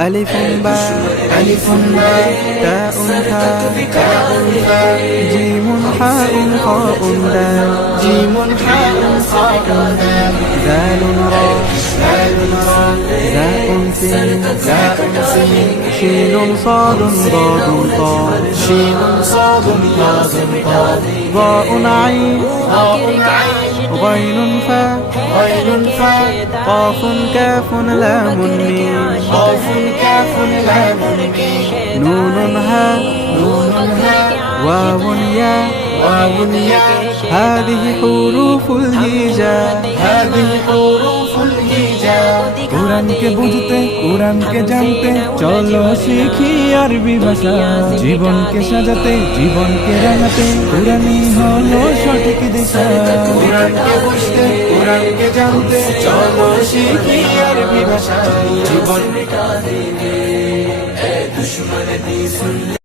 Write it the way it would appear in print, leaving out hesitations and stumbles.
ألف باء تاء ثاء جيم حاء خاء دال ذال را زاء سين شين صاد ضاد طاء ضاء عين غين فاء قاف كاف لام ميم نون هاء واو ياء هذه حروف الهجاء কোরআনকে বুঝতে কোরআনকে জানতে চলো শিখি আরবি ভাষা জীবনকে সাজাতে জীবনকে রাঙাতে কোরআনই হলো সঠিক দিশা কোরআনকে বুঝতে কোরআনকে জানতে চলো শিখি আরবি ভাষা জীবন মিটা দেবে এ দুশ্মন